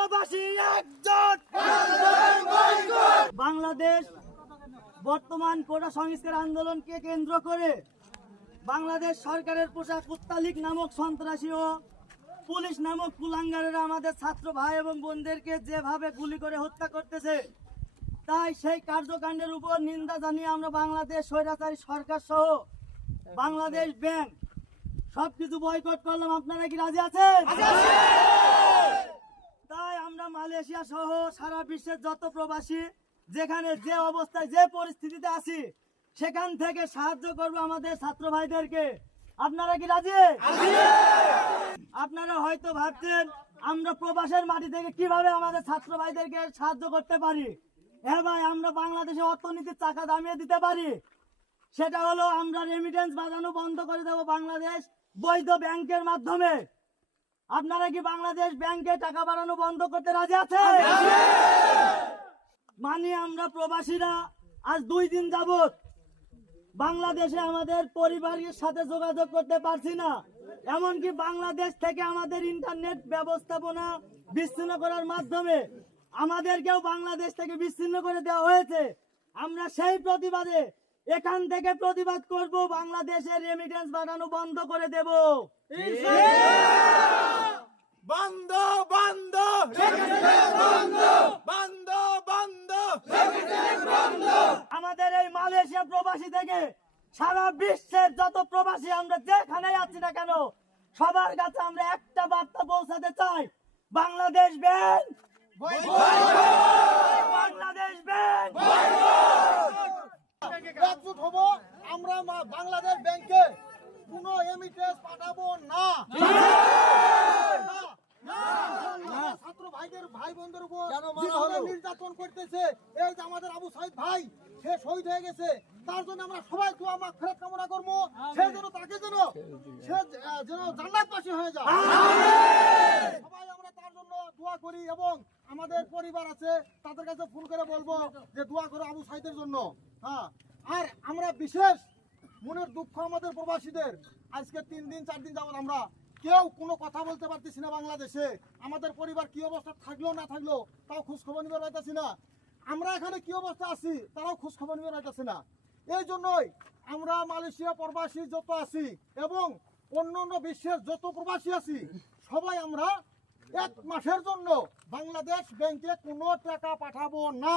প্রবাসী একজোট। বাংলাদেশ বর্তমান কোটা সংস্কার আন্দোলনকে কেন্দ্র করে বাংলাদেশ সরকারের পোশাক কুত্তালিক নামক সন্ত্রাসী ও পুলিশ নামক কুলাঙ্গারেরা আমাদের ছাত্র ভাই এবং বোনদেরকে যেভাবে গুলি করে হত্যা করতেছে, তাই সেই কার্যকাণ্ডের উপর নিন্দা জানিয়ে আমরা বাংলাদেশ স্বৈরাচারী সরকার সহ বাংলাদেশ ব্যাংক সবকিছু বয়কট করলাম। আপনারা কি রাজি আছেন? তাই আমরা মালয়েশিয়া সহ সারা বিশ্বের যত প্রবাসী যেখানে যে অবস্থায় যে পরিস্থিতিতে আছি সেখান থেকে সাহায্য করব আমাদের ছাত্র ভাইদেরকে। আপনারা কি রাজি? আপনারা হয়তো ভাবছেন আমরা প্রবাসের মাটি থেকে কিভাবে আমাদের ছাত্র ভাইদেরকে সাহায্য করতে পারি। হ্যাঁ ভাই, আমরা বাংলাদেশে অর্থনীতির চাকা দামিয়ে দিতে পারি। সেটা হলো আমরা রেমিটেন্স বাজানো বন্ধ করে দেব বাংলাদেশ বৈধ ব্যাংকের মাধ্যমে। আপনারা কি বাংলাদেশ ব্যাংকে টাকা বাড়ানো বন্ধ করতে রাজি আছেন? মানে আমরা প্রবাসীরা আজ 2 দিন যাবত বাংলাদেশে আমাদের পরিবারের সাথে যোগাযোগ করতে পারছি না। এমনকি বাংলাদেশ থেকে আমাদের ইন্টারনেট ব্যবস্থাপনা বিচ্ছিন্ন করার মাধ্যমে আমাদেরকেও বাংলাদেশ থেকে বিচ্ছিন্ন করে দেওয়া হয়েছে। আমরা সেই প্রতিবাদে এখান থেকে প্রতিবাদ করব, বাংলাদেশের রেমিটেন্স বাড়ানো বন্ধ করে দেব। বন্ধ বন্ধ বন্ধ বন্ধ বন্ধ বন্ধ। আমাদের এই মালয়েশিয়া প্রবাসী থেকে সারা বিশ্বের যত প্রবাসী আমরা যেখানে আছি না কেন সবার কাছে আমরা একটা বার্তা পৌঁছাতে চাই, বাংলাদেশ ব্যাংক বাংলাদেশ ব্যাংক একজোট হব। আমরা বাংলাদেশ ব্যাংকে কোনো এমিটেন্স পাঠাবো না। ছাত্র ভাইদের ভাই বোনদের উপর যেভাবে নির্যাতন করতেছে, এই যে আমাদের আবু সাইদ ভাই সে শহীদ হয়ে গেছে, তার জন্য আমরা সবাই দোয়া মাগফিরাত কামনা করবো। সে যেন তাকে যেন সে যেন জান্নাতবাসী হয়ে যায়, সবাই আমরা তার জন্য দোয়া করি। এবং আমাদের পরিবার আছে তাদের কাছে ফোন করে বলবো যে দোয়া করো আবু সাইদের জন্য। হ্যাঁ, আর আমরা বিশেষ মনের দুঃখ আমাদের প্রবাসীদের, আজকে 3 দিন 4 দিন যাবত আমরা কেউ কোনো কথা বলতে পারতেছি না। বাংলাদেশে আমাদের পরিবার কি অবস্থা থাকলো না থাকলো তাও খোঁজ খবর নিতে পারতেছি না। আমরা এখানে কি অবস্থা আছি তারাও খোঁজ খবর নিতে পারতেছি না। এই জন্যই আমরা মালয়েশিয়া প্রবাসী যত আছি এবং অন্যান্য বিশ্বের যত প্রবাসী আছি সবাই আমরা 1 মাসের জন্য বাংলাদেশ ব্যাংকে কোনো টাকা পাঠাবো না।